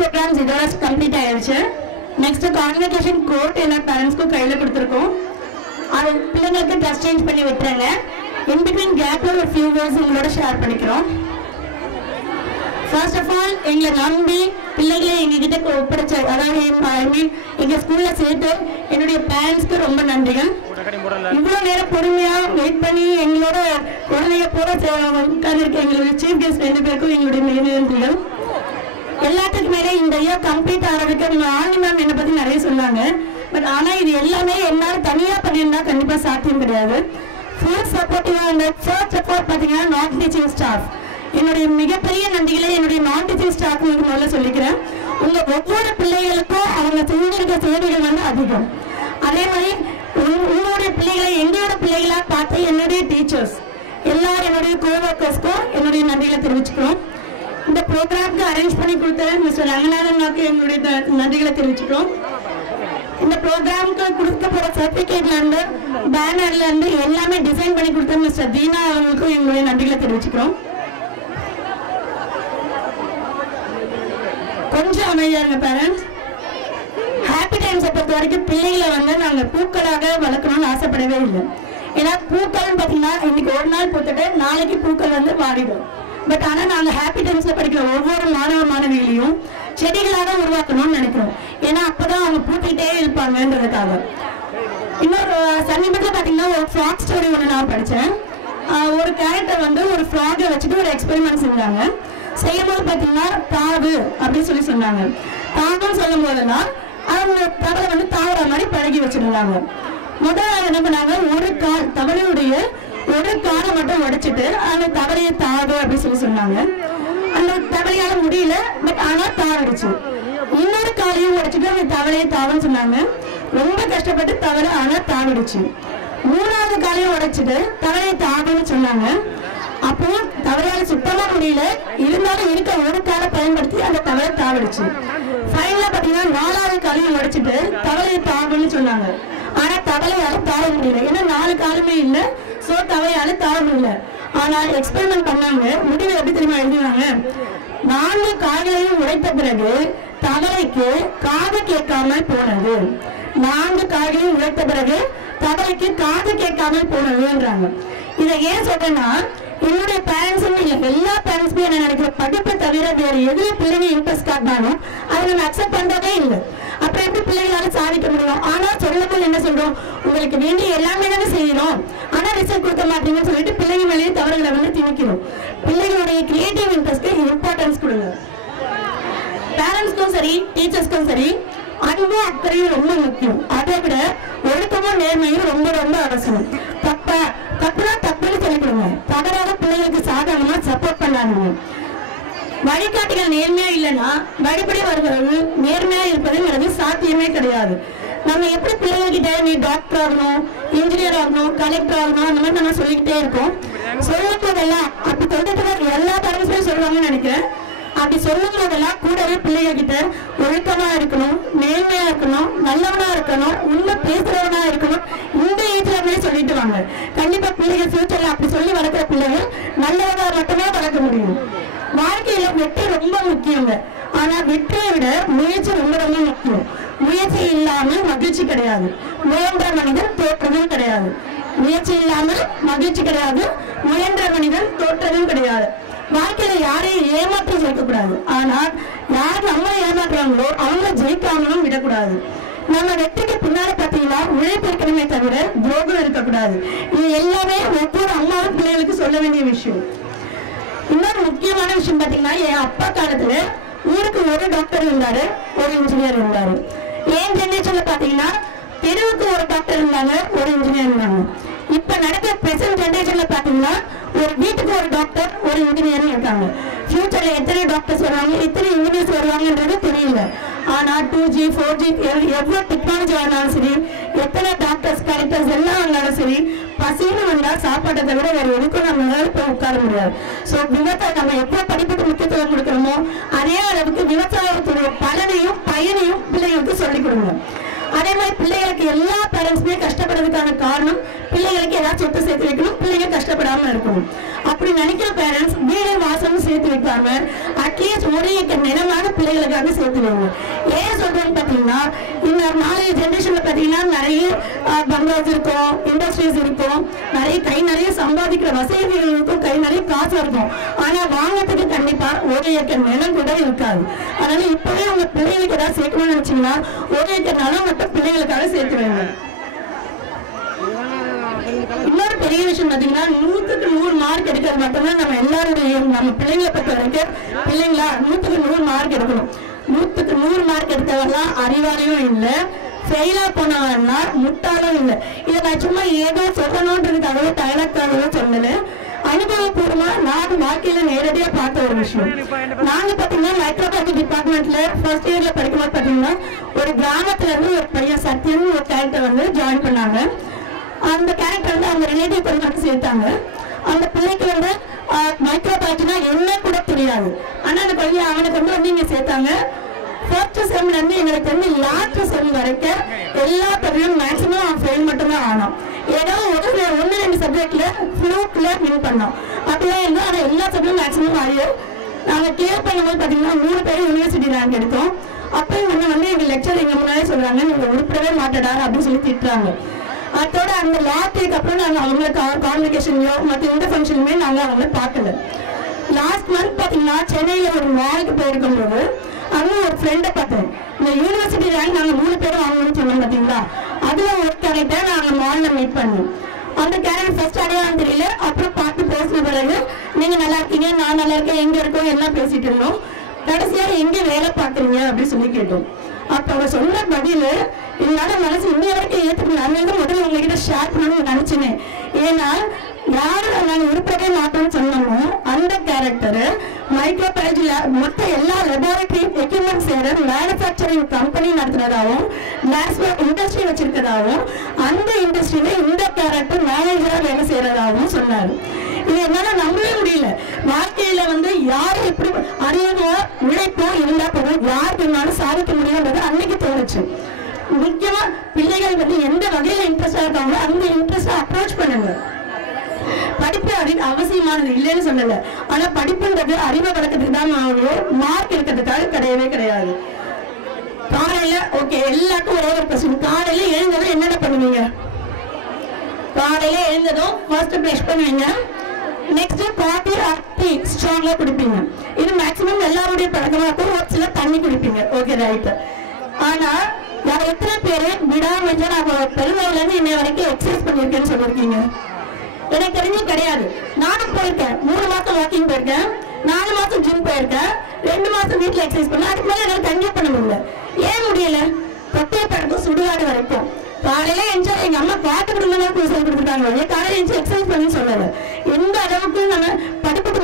programs இதோட complete ஆயிடுச்சு. Next convocation code எல்லா பேரண்ட்ஸ்க்கும் கையில கொடுத்துருக்கோம். அது பிள்ளைங்களுக்கு ட்ரெஸ் சேஞ்ச் பண்ணி விட்டுறாங்க. இன் பிட்வீன் கேப்ல ஒரு ஃபியூ வேர்ட்ஸ் உங்களோட ஷேர் பண்ணிக்கிறோம். ஃபர்ஸ்ட் ஆஃப் ஆல் எங்களை நம்பி பிள்ளைகளை எங்ககிட்ட ஒப்படைச்ச, அதாவது ஐ மீன் எங்க ஸ்கூல்ல சேர்த்து என்னுடைய பேரண்ட்ஸ்க்கு ரொம்ப நன்றிகள். இவ்வளவு நேரம் பொறுமையா வெயிட் பண்ணி எங்களோட குழந்தைய போல உட்கார்ந்துருக்க எங்களுடைய சீஃப் கெஸ்ட் 2 பேருக்கும் எங்களுடைய நன்றிகள். எல்லாத்துக்கும் மேலே இந்த இயர் கம்ப்ளீட் ஆகிறதுக்கு ஆனி மேம் என்னை பத்தி நிறைய சொன்னாங்க. பட் ஆனா இது எல்லாமே என்னால தனியா பண்ணியிருந்தா கண்டிப்பா சாத்தியம் கிடையாது. ஃபுல் சப்போர்ட்டிவா இந்த ஃபர்ஸ்ட் சப்போர்ட் பாத்தீங்கன்னா நான் டீச்சிங் ஸ்டாஃப். என்னுடைய மிகப்பெரிய நன்றிகளை என்னுடைய நான் டீச்சிங் ஸ்டாஃப் முதல்ல சொல்லிக்கிறேன். உங்க ஒவ்வொரு பிள்ளைகளுக்கும் அவங்க செஞ்சிருக்க சேவைகள் வந்து அதிகம். அதே மாதிரி உங்களுடைய பிள்ளைகளை எங்களோட பிள்ளைகளா பார்த்து என்னுடைய டீச்சர்ஸ் எல்லாரும் என்னுடைய கோவர்க்கர்ஸ்க்கும் என்னுடைய நன்றிகளை தெரிவிச்சுக்கிறோம். இந்த ப்ரோக்ராம்க்கு அரேஞ்ச் பண்ணி கொடுத்த மிஸ்டர் ரங்கநாதனுக்கு எங்களுடைய நன்றிகளை தெரிவிச்சுக்கிறோம். இந்த ப்ரோக்ராமுக்கு கொடுக்க போற சர்டிபிகேட்ல இருந்து பேனர்ல இருந்து எல்லாமே டிசைன் பண்ணி கொடுத்த மிஸ்டர் தீனா அவங்களுக்கும் எங்களுடைய நன்றிகளை தெரிவிச்சுக்கிறோம். கொஞ்சம் அமைதியா இருங்க பேரண்ட்ஸ். ஹாப்பி டைம்ஸை பொறுத்த வரைக்கும் பிள்ளைகளை வந்து நாங்க பூக்களாக வளர்க்கணும்னு ஆசைப்படவே இல்லை. ஏன்னா பூக்கள்னு பாத்தீங்கன்னா இன்னைக்கு ஒரு நாள் பூத்துட்டு நாளைக்கு பூக்கள் வந்து மாறிடும். பட் ஆனா நாங்க ஹாப்பி டைம்ஸ்ல படிக்கிற ஒவ்வொரு மாணவ மாணவிகளையும் செடிகளாக உருவாக்கணும்னு நினைக்கிறோம். ஏன்னா அப்பதான் அவங்க பூத்திட்டே இருப்பாங்கன்றதுக்காக. இன்னொரு சமீபத்தில் பாத்தீங்கன்னா ஒரு ஃப்ராக் ஸ்டோரி ஒன்று நான் படித்தேன். ஒரு கேரக்டர் வந்து ஒரு ஃப்ராகை வச்சுட்டு ஒரு எக்ஸ்பெரிமெண்ட் செஞ்சாங்க. செய்யும்போது பாத்தீங்கன்னா தாவு அப்படின்னு சொல்லி சொன்னாங்க. தாவுன்னு சொல்லும் போதெல்லாம் அவங்க தவளை வந்து தாவற மாதிரி பழகி வச்சிருந்தாங்க. முதல்ல என்ன பண்ணாங்க, ஒரு கால் தவளையுடைய ஒரு காலை மட்டும் உடைச்சிட்டு அந்த தவளையை தாவு அப்படின்னு சொல்லி சொன்னாங்க. அந்த தவளையால முடியல, பட் ஆனா தாவிடுச்சு. இன்னொரு காலையும் உடைச்சிட்டு அந்த தவளையை தாவுன்னு சொன்னாங்க. ரொம்ப கஷ்டப்பட்டு தவளை ஆனா தாவிடுச்சு. 3வது காலையும் உடைச்சிட்டு தவளையை தாவுன்னு சொன்னாங்க. அப்போ தவளையால சுத்தமா முடியல, இருந்தாலும் இருக்க ஒரு காலை பயன்படுத்தி அந்த தவளை தாவிடுச்சு. ஃபைனலா பாத்தீங்கன்னா 4வது காலையும் உடைச்சிட்டு தவளையை தாவுன்னு சொன்னாங்க. ஆனா தவளையால தாவ முடியல, ஏன்னா 4 காலுமே இல்ல. சோ தவளையால தாவ முடியல. ஆனா எக்ஸ்பெரிமெண்ட் பண்ணாங்க. முடிவு எப்படி தெரியுமா எழுதினாங்க, 4 கால்களையும் உடைத்த பிறகு தவளைக்கு காது கேட்காமல் போனது. 4 கால்களையும் உடைத்த பிறகு தவளைக்கு காது கேட்காமல் போனதுன்றாங்க. இதை ஏன் சொல்றேன்னா, என்னுடைய பேரண்ட்ஸும் இல்லை, எல்லா பேரண்ட்ஸுமே என்ன நினைக்கிற, படிப்பை தவிர வேற எதுல பிள்ளைங்க இன்ட்ரெஸ்ட் காட்டினாலும் அதை நம்ம அக்செப்ட் பண்றதே இல்லை. அப்ப எப்படி பிள்ளைகளால சாதிக்க முடியும்? ஆனா சொல்லப்போது என்ன சொல்றோம், உங்களுக்கு வேண்டிய எல்லாமே தானே செய்யணும், ஆனா ரிசல்ட் கொடுக்க மாட்டீங்கன்னு சொல்லிட்டு பிள்ளைங்க மேலேயே தவறுகளை வந்து திணிக்கிறோம். பிள்ளைகளுடைய கிரியேட்டிவ் இன்ட்ரெஸ்ட்க்கு இம்பார்ட்டன்ஸ் கொடுங்க. பேரண்ட்ஸ்க்கும் சரி டீச்சர்ஸ்க்கும் சரி அன்பும் அக்கறையும் ரொம்ப முக்கியம். அதை விட ஒழுக்கமும் நேர்மையும் ரொம்ப ரொம்ப அவசியம். தப்புனா தப்புன்னு சொல்லிக் கொடுங்க. தவறாக பிள்ளைகளுக்கு சாதாரணமா சப்போர்ட் பண்ணாதீங்க. வழிகாட்டிகள் நேர்மையா இல்லைன்னா வழிபடி வருபவர்கள் நேர்மையா இருப்பதுங்கிறது சாத்தியமே கிடையாது. நம்ம எப்படி பிள்ளைகிட்ட நீ டாக்டர் ஆகணும், இன்ஜினியர் ஆகணும், கலெக்டர் ஆகணும், அந்த மாதிரி நம்ம சொல்லிக்கிட்டே இருக்கோம். சொல்லும் போதெல்லாம் அப்படி சொல்லிட்டு எல்லா பேரண்ட்ஸுமே சொல்லுவாங்கன்னு நினைக்கிறேன். அப்படி சொல்லும் போதெல்லாம் கூடவே பிள்ளைகிட்ட ஒழுக்கமா இருக்கணும், நேர்மையா இருக்கணும், நல்லவனா இருக்கணும், உண்மை பேசுறவனா இருக்கணும். இந்த ஏஜ்ல சொல்லிட்டு வாங்க. கண்டிப்பா பிள்ளைகள் ஃபியூச்சர்ல அப்படி சொல்லி வளர்க்கிற பிள்ளைகள் நல்லவனா மட்டுமே வளர்க்க முடியும். வாழ்க்கையில வெற்றி ரொம்ப முக்கியங்க. ஆனா வெற்றியை விட முயற்சி ரொம்ப ரொம்ப முக்கியம். முயற்சி இல்லாமல் மகிழ்ச்சி கிடையாது. முயன்ற மனிதன் தோற்றதும் கிடையாது. முயற்சி இல்லாமல் மகிழ்ச்சி கிடையாது. முயன்ற மனிதன் தோற்றதும் கிடையாது. வாழ்க்கையில யாரையும் ஏமாற்ற ஜெயிக்கக்கூடாது. ஆனால் யார் நம்மளை ஏமாற்றுறாங்களோ அவங்கள ஜெயிக்காமலும் விடக்கூடாது. நம்ம வெற்றிக்கு பின்னாடி பாத்தீங்கன்னா உழைப்பு இருக்கணுமே தவிர துரோகம் இருக்கக்கூடாது. இது எல்லாமே ஒவ்வொரு அம்மாவும் பிள்ளைகளுக்கு சொல்ல வேண்டிய விஷயம். இன்னொரு முக்கியமான விஷயம் பாத்தீங்கன்னா, என் அப்பா காலத்துல ஊருக்கு ஒரு டாக்டர் இருந்தாரு, ஒரு இன்ஜினியர் இருந்தாரு. என் ஜெனரேஷன்ல பாத்தீங்கன்னா தெருவுக்கு ஒரு டாக்டர் இருந்தாங்க, ஒரு இன்ஜினியர் இருந்தாங்க. இப்ப நடக்கிற பிரசன்ட் ஜெனரேஷன்ல பாத்தீங்கன்னா ஒரு வீட்டுக்கு ஒரு டாக்டர், ஒரு இன்ஜினியர் இருக்காங்க. ஃபியூச்சர்ல எத்தனை டாக்டர்ஸ் வருவாங்க, எத்தனை இன்ஜினியர்ஸ் வருவாங்கன்றது தெரியல. ஆனா 2G 4G எவ்வளவு டெக்னாலஜி வந்தாலும் சரி, எத்தனை டாக்டர்ஸ் கலெக்டர்ஸ் எல்லாம் வந்தாலும் சரி, பசின்னு வந்தா சாப்பாட்டை தவிர வேற எதுக்கும் நம்மளால போய் உட்கார முடியாது. சோ விவசாயம் நம்ம எவ்வளவு படிப்புக்கு முக்கியத்துவம் கொடுக்கிறோமோ அதே அளவுக்கு விவசாயத்துடைய பலனையும் பிள்ளைகளுக்கு சொல்லிக் கொடுங்க. அதே மாதிரி பிள்ளைகளுக்கு எல்லா பேரண்ட்ஸுமே கஷ்டப்படுறதுக்கான காரணம் பிள்ளைகளுக்கு ஏதாவது சொத்து சேர்த்து வைக்கணும், பிள்ளைங்க கஷ்டப்படாம இருக்கணும். அப்படி நினைக்கிற பேரண்ட்ஸ் வீடு வாசலும் சேர்த்து வைக்காம அட்லீஸ்ட் 1 ஏக்கர் நிலமாக பிள்ளைகளுக்காக சேர்த்து வைங்க. ஏன் சொல்றேன்னு பாத்தீங்கன்னா, இந்த நாளைய ஜென்ரேஷன்ல பாத்தீங்கன்னா நிறைய பங்களாஸ் இருக்கும், இண்டஸ்ட்ரீஸ் இருக்கும், நிறைய சம்பாதிக்கிற வசதிகள் இருக்கும், கை நிறைய காசு இருக்கும். ஆனா வாங்கறதுக்கு கண்டிப்பா 1 ஏக்கர் நிலம் கூட இருக்காது. அதனால இப்பவே உங்க பிள்ளைகளுக்கு ஏதாவது சேர்க்கணும்னு நினைச்சீங்கன்னா 1 ஏக்கர் நிலம் மட்டும் பிள்ளைகளுக்காக சேர்த்து வைங்க. இன்னொரு பெரிய விஷயம் பாத்தீங்கன்னா, 100க்கு 100 மார்க் எடுக்கிறது மட்டும்தான் நம்ம எல்லாருடைய நம்ம பிள்ளைங்களை பொறுத்த வரைக்கும் பிள்ளைங்களா 100க்கு 100 மார்க் எடுக்கணும். 100க்கு 100 மார்க் எடுத்தவெல்லாம் அறிவாளியும் இல்லை, ஃபெயிலா போனவன்னா முட்டாளும் இல்லை. இதை நான் சும்மா ஏதோ சொல்லணும்ன்றதுக்காகவே டைலாக்காகவே சொன்னது. அனுபவபூர்வமா நான் வாழ்க்கையில நேரடியா பார்த்த ஒரு விஷயம். நாங்க பாத்தீங்கன்னா மைக்ரோபாலஜி டிபார்ட்மெண்ட்ல ஃபர்ஸ்ட் இயர்ல படிக்கும்போது பாத்தீங்கன்னா ஒரு கிராமத்துல இருந்து ஒரு பையன் சத்யன் ஒரு கேரக்டர் வந்து ஜாயின் பண்ணாங்க. அந்த கேரக்டர் வந்து அவங்க ரிலேட்டிவ் கொஞ்சம் சேர்த்தாங்க. அந்த பிள்ளைக்கு வந்து மைக்ரோபாலஜினா என்ன கூட தெரியாது. ஆனா அந்த பையன் அவனுக்கு வந்து இங்க சேர்த்தாங்க. ஃபர்ஸ்ட் செம்ல இருந்து எங்களுக்கு தெரிஞ்சு லாஸ்ட் செம் வரைக்கும் எல்லா தடவையும் மேக்ஸிமம் அவன் ஃபெயில் மட்டும்தான் ஆனான். ஏதோ 1-2 சப்ஜெக்ட்ல ஃப்ளூக்ல வின் பண்ணோம். அப்படிலாம் இல்லை. ஆனால் எல்லா சப்ஜெக்டும் மேக்ஸிமம் ஆகியும் நாங்கள் கிளியர் பண்ணும்போது பார்த்தீங்கன்னா 3 பேரும் யூனிவர்சிட்டி ரேங்க் எடுத்தோம். அப்பயும் வந்து எங்கள் லெக்சர் எங்கள் முன்னாலே சொல்கிறாங்க, நீங்கள் உருப்படவே மாட்டடா அப்படின்னு சொல்லி திட்டுறாங்க. அதோட அந்த லாஸ்ட்டுக்கு அப்புறம் நாங்கள் அவங்களுக்கு கான்வெகேஷன்லையோ மற்ற எந்த ஃபங்க்ஷனுமே நாங்கள் அவங்கள பார்க்கல. லாஸ்ட் மந்த் பார்த்தீங்கன்னா சென்னையில் ஒரு மாலுக்கு போயிருக்கும்போது அங்கே ஒரு ஃப்ரெண்டை பார்த்தேன். இந்த யூனிவர்சிட்டி ரேங்க் நாங்கள் 3 பேரும் வாங்கணும்னு சொன்னோம் பார்த்தீங்களா, அதில் ஒரு கேரக்டர் நாங்கள் மாலில் மீட் பண்ணோம். அந்த கேரக்டர் ஃபர்ஸ்ட் அடையாளம் தெரியல, அப்புறம் பார்த்து பேசின பிறகு நீங்கள் நல்லா இருக்கீங்க, நான் நல்லா இருக்கேன், எங்கே இருக்கோம் எல்லாம் பேசிட்டு இருந்தோம். கடைசியாக எங்கே வேலை பார்க்குறீங்க அப்படின்னு சொல்லி கேட்டோம். அப்போ அவங்க சொன்ன பதில் என்னால மனசு இன்னும் வரைக்கும் ஏற்றுக்கணும். அதனால முதல்ல உங்ககிட்ட ஷேர் பண்ணணும்னு நினைச்சினேன். ஏன்னா யாரும் நாங்கள் உருப்படவே மாட்டோம்னு சொன்னோமோ அந்த கேரக்டரு மைக்ரோபாலஜில மொத்த எல்லா லெபார்டரி எக்யூப்மெண்ட் செய்யற மேனுஃபேக்சரிங் கம்பெனி நடத்துறதாகவும் நேஷனல் இண்டஸ்ட்ரி வச்சிருக்கிறதாகவும் அந்த இண்டஸ்ட்ரியில இந்த கேரக்டர் மேனேஜரா வேலை செய்யறதாகவும் சொன்னாரு. இது என்னால நம்பவே முடியல. வாழ்க்கையில வந்து யாரும் எப்படி அறிவோ உழைப்போ இருந்தா போதும் யார் வேணாலும் சாதிக்க முடியும்ன்றது அன்னைக்கு தோணுச்சு. முக்கியமா பிள்ளைகள் வந்து எந்த வகையில இன்ட்ரெஸ்டா இருக்காங்களோ அந்த இன்ட்ரெஸ்டா அப்ரோச் பண்ணுங்க. படிப்பு அவசியமானது இல்லைன்னு சொல்லல, ஆனா படிப்புன்றது அறிவை வளர்க்கறதுக்கு தான் மார்க் இருக்கிறதுக்காக கிடையவே கிடையாது. காலையில ஓகே எல்லாருக்கும் ஒரே ஒரு பிரச்சனை, காலையில எழுந்ததும் என்னென்ன பண்ணுவீங்க? காலையில எழுந்ததும் ஃபர்ஸ்ட் பிரஷ் பண்ணுவீங்க, நெக்ஸ்ட் காஃபி டீ ஸ்ட்ராங்கா குடிப்பீங்க. இது மேக்சிமம் எல்லாருடைய பழக்கமா இருக்கும். ஒரு சில தண்ணி குடிப்பீங்க, ஓகே ரைட். ஆனா நான் எத்தனை பேரு விடாம நான் பெருமையில இருந்து இன்னை வரைக்கும் எக்ஸசைஸ் பண்ணிருக்கேன்னு சொல்லியிருக்கீங்க? எனக்கு தெரிஞ்சு கிடையாது. நானும் போயிருக்கேன், 3 மாசம் வாக்கிங் போயிருக்கேன், 4 மாசம் ஜிம் போயிருக்கேன், 2 மாசம் வீட்டுல எக்ஸசைஸ் பண்ண. அதுக்கு மேல என்னால தனியா பண்ண முடியல. ஏன் முடியல? தொட்டையை பழக்கம் சுடுகாடு வரைக்கும். காலையில எழுந்தா எங்க அம்மா பாட்டு கொடுங்க சொல்லி கொடுத்துருக்காங்க, காலையில எழுந்து எக்ஸசைஸ் பண்ணி சொல்லல. எந்த அளவுக்கு நம்ம படிப்புக்கு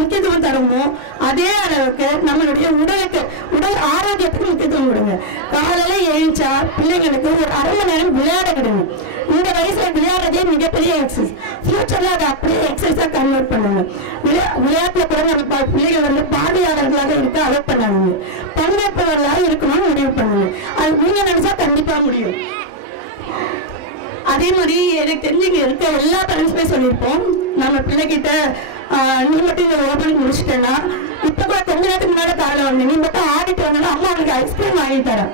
முக்கியத்துவம் தருமோ அதே அளவுக்கு நம்மளுடைய உடல் ஆரோக்கியத்துக்கு முக்கியத்துவம் கொடுங்க. காலையில எழுந்தா பிள்ளைங்களுக்கு ஒரு 1/2 மணி நேரம் விளையாட விடுங்க. இந்த வயசுல விளையாடுறதே மிகப்பெரிய எக்ஸசைஸ். ஃபியூச்சர்ல அதை அப்படியே எக்ஸசைஸா கன்வெர்ட் பண்ணுங்க. விளையாட்டுல கூட நம்ம பிள்ளைகள் வந்து பார்வையாளர்களாக இருக்க அலோவ் பண்ணாங்க, பங்கேற்பவர்களாக இருக்கணும்னு முடிவு பண்ணுங்க. அது நீங்க நினைச்சா கண்டிப்பா முடியும். அதே மாதிரி எனக்கு தெரிஞ்சு இங்க இருக்க எல்லா பேரண்ட்ஸுமே சொல்லியிருப்போம், நம்ம பிள்ளைகிட்ட நீ மட்டும் இந்த ஓபன் முடிச்சுட்டேன்னா இப்ப கூட கொஞ்ச நேரத்துக்கு முன்னாடி காலையில் வந்து நீ மட்டும் ஆடிட்டு வந்தா அம்மா அவனுக்கு ஐஸ்கிரீம் வாங்கி தரேன்.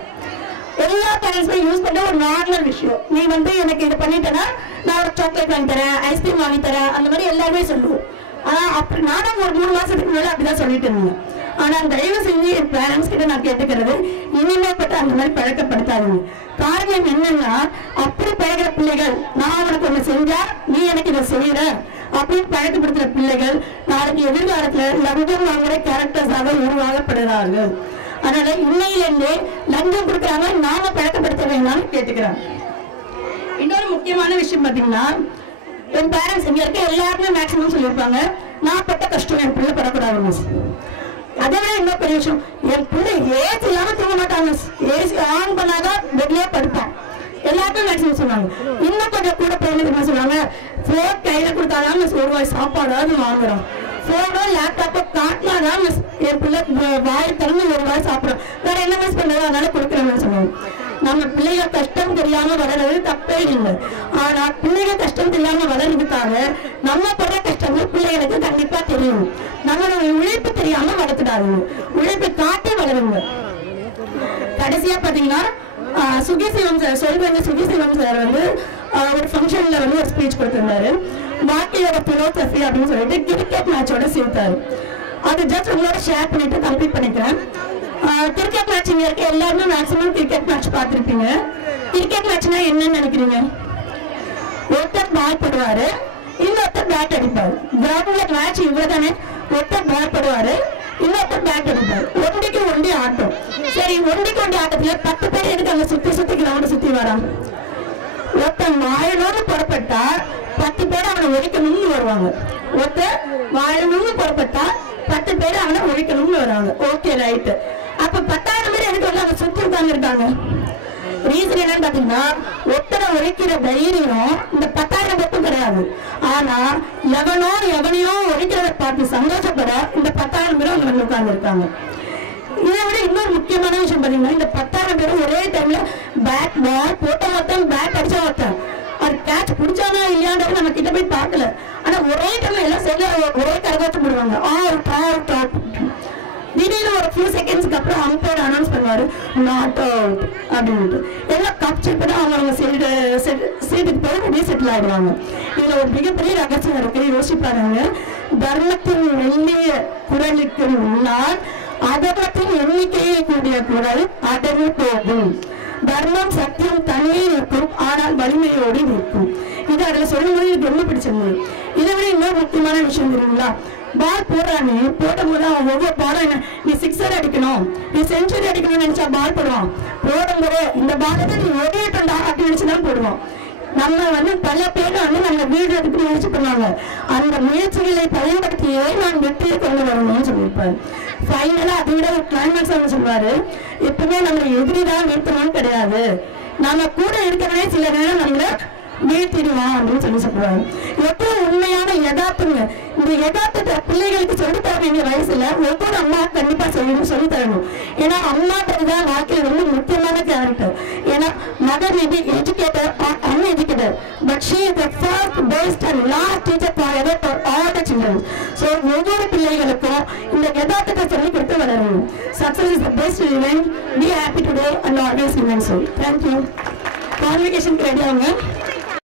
எல்லா பேரண்ட்ஸுமே யூஸ் பண்ண ஒரு நார்மல் விஷயம். நீ வந்து எனக்கு இது பண்ணிட்டேன்னா நான் ஒரு சாக்லேட் வாங்கி தரேன், ஐஸ்கிரீம் வாங்கி தரேன், அந்த மாதிரி எல்லாருமே சொல்லுவோம். ஆனா அப்படி நானும் ஒரு 3 மாசத்துக்கு மேல அப்படிதான் சொல்லிட்டு இருந்தேன். ஆனா தயவு செஞ்சு என் பேரண்ட்ஸ் கிட்ட நான் கேட்டுக்கிறது, இனிமே பட்டு அந்த மாதிரி பழக்கப்படுத்தாதீங்க. காரணம் என்னன்னா, அப்படி பழகிற பிள்ளைகள் நான் உனக்கு ஒண்ணு செஞ்சா நீ எனக்கு இதை செய்யற அப்படின்னு பழக்கப்படுத்துற பிள்ளைகள் நாளைக்கு எதிர்காலத்துல லஞ்சம் வாங்குற கேரக்டர்ஸாக உருவாகப்படுகிறார்கள். அதனால இன்னையிலிருந்தே லஞ்சம் கொடுக்குறாங்க நாம பழக்கப்படுத்த வேண்டாம்னு கேட்டுக்கிறேன். இன்னொரு முக்கியமான விஷயம் பாத்தீங்கன்னா, என் பேரண்ட்ஸ் இங்க இருக்க எல்லாருமே மேக்சிமம் சொல்லியிருப்பாங்க, நான் பட்ட கஷ்டம் என் பிள்ளை படக்கூடாது மிஸ். அதை விட இன்னும் பெரிய விஷயம், என் பிள்ளை ஏசி இல்லாம தூங்க மாட்டாங்க மிஸ், ஏசி ஆன் பண்ணாதான் பெட்லயே படுப்பான். எல்லாருமே மேக்சிமம் சொன்னாங்க. இன்னும் கொஞ்சம் கூட போயிருந்தது சொன்னாங்க, போன் கையில கொடுத்தாதான் மிஸ் ஒரு வாய் சாப்பாடாவது வாங்குறோம், போனோ லேப்டாப்போ காட்டினாதான் மிஸ் என் பிள்ளை வாய் திறந்து ஒரு வாய் சாப்பிடும், வேற என்ன மிஸ் பண்றது அதனால கொடுக்குறேன்னு சொன்னாங்க. நம்ம பிள்ளைகள் கஷ்டம் தெரியாம வளர்றது தப்பே இல்லை. ஆனா பிள்ளைகள் கஷ்டம் தெரியாம வளர்றதுக்காக நம்ம படுற கஷ்டங்கள் பிள்ளைகளுக்கு கண்டிப்பா தெரியும். நம்மளோட உழைப்பு தெரியாம வளர்த்துடாதுங்க, உழைப்பு காட்டி வளருங்க. கடைசியா பாத்தீங்கன்னா சுகிசிவம் சார் சுகிசிவம் சார் வந்து ஒரு ஃபங்க்ஷன்ல வந்து ஒரு ஸ்பீச் கொடுத்திருந்தாரு. வாழ்க்கையோட பிலோசபி அப்படின்னு சொல்லிட்டு கிரிக்கெட் மேட்சோட சேர்த்தாரு. அது ஜஸ்ட் உங்களோட ஷேர் பண்ணிட்டு கம்ப்ளீட் பண்ணிக்கிறேன். கிரிக்கெட் மேட்ச் இங்க இருக்க எல்லாருமே மேக்ஸிமம் கிரிக்கெட் மேட்ச் பார்த்துருப்பீங்க. கிரிக்கெட் மேட்ச்னா என்னன்னு நினைக்கிறீங்க? ஒருத்தர் பால் போடுவாரு, இன்னொருத்தர் பேட் அடிப்பாரு. கிரவுண்ட்ல மேட்ச் இவ்வளவுதானே, ஒருத்தர் பால் போடுவாரு, இன்னொருத்தர் பேட் அடிப்பாரு. ஒண்டிக்கு ஒண்டி ஆட்டம். சரி, ஒண்டிக்கு ஒண்டி ஆட்டத்துல 10 பேர் எதுக்கு அங்க சுத்தி கிரவுண்ட் சுத்தி வரான்? ஒருத்தன் வாழணும்னு புறப்பட்டா 10 பேர் அவனை ஒழிக்கணும்னு வருவாங்க. ஒருத்தர் வாழணும்னு புறப்பட்டா 10 பேர் அவனை ஒழிக்கணும்னு வருவாங்க. Okay, right. அப்ப 10,000 பேர் எனக்கு வந்து அவங்க சுத்தி உட்கார்ந்து இருக்காங்க. ரீசன் என்னன்னு பாத்தீங்கன்னா, ஒருத்தரை ஒழிக்கிற தைரியம் இந்த 10,000 பேருக்கும் கிடையாது. ஆனா எவனையோ ஒழிக்கிறத பார்த்து சந்தோஷப்பட இந்த 10,000 பேரும் அவங்க வந்து உட்கார்ந்து இருக்காங்க. இதை விட இன்னொரு முக்கியமான விஷயம் பாத்தீங்கன்னா, இந்த 10,000 பேரும் ஒரே டைம்ல பேட் பால் போட்ட ஒருத்தன், பேட் அடிச்சா ஒருத்தன், அது கேட்ச் பிடிச்சானா இல்லையான்றது நம்ம கிட்ட போய் பார்க்கல. ஆனா ஒரே டைம்ல எல்லாம் சேர்ந்து ஒரே கரகாச்சு போடுவாங்க. திடீர்னு ஒரு ஃபியூ செகண்ட்ஸ்க்கு அப்புறம் அம்பையர் அனௌன்ஸ் பண்ணுவாரு, நாட் அவுட் அப்படின்ட்டு. எல்லாம் கப்செட் பண்ணி அவங்க சீட்டுக்கு போய் அப்படியே செட்டில் ஆயிடுவாங்க. இதுல ஒரு மிகப்பெரிய ரகசியம் இருக்கு, யோசிச்சு பாருங்க. தர்மத்தின் மெல்லிய குரலுக்கு முன்னால் அதர்மத்தின் எண்ணிக்கையை கூடிய குரல் அடங்கி போகும். தர்மம் சத்தியம் தனியே நிற்கும், ஆனால் வலிமையோடு நிற்கும். இது அதுல சொல்லும்போது எனக்கு ரொம்ப பிடிச்சிருந்தது. இதை விட இன்னொரு முக்கியமான விஷயம் தெரியுங்களா? பால் போடுறானே, போடும் போது அவன் ஒவ்வொரு பாலும் என்ன, நீ 6 அடிக்கணும், நீ செஞ்சுரி அடிக்கணும்னு நினைச்சா பால் போடுவான். போடும்போது இந்த பாலை நீ ஒரேட்டா அப்படி நினைச்சுதான் போடுவான். நம்ம வந்து பல பேர் வந்து நம்ம வீடுறதுக்கு முயற்சி பண்ணுவாங்க. அந்த முயற்சிகளை பயன்படுத்தியே நான் வெற்றியை கொண்டு வரணும்னு சொல்லியிருப்பாரு. ஃபைனலா அதை விட ஒரு கிளைமேக்ஸ் அவங்க சொல்லுவாரு, எப்பவுமே நம்ம எதிரிதான் வீழ்த்தணும்னு கிடையாது, நம்ம கூட இருக்கிறவனே சில நேரம் நம்மள வீழ்த்திடுவான் அப்படின்னு சொல்லுவாங்க. எவ்வளவு உண்மையான யதார்த்தங்க. இந்த யதார்த்தத்தை பிள்ளைகளுக்கு சொல்லித்தர வேண்டிய வயசுல ஒவ்வொரு அம்மா கண்டிப்பா சொல்லி தரணும். ஏன்னா அம்மான்றதுதான் வாழ்க்கையில ரொம்ப முக்கியமான கேரக்டர். ஏன்னா mother may be educated or uneducated, but she is the first, best and last teacher forever for all the children. So ஒவ்வொரு பிள்ளைகளுக்கும் இந்த யதார்த்தத்தை சொல்லி கொடுத்து வளரணும். Success is the best revenge. Be happy today and always remain so. Thank you. Convocation ready ஆகுங்க.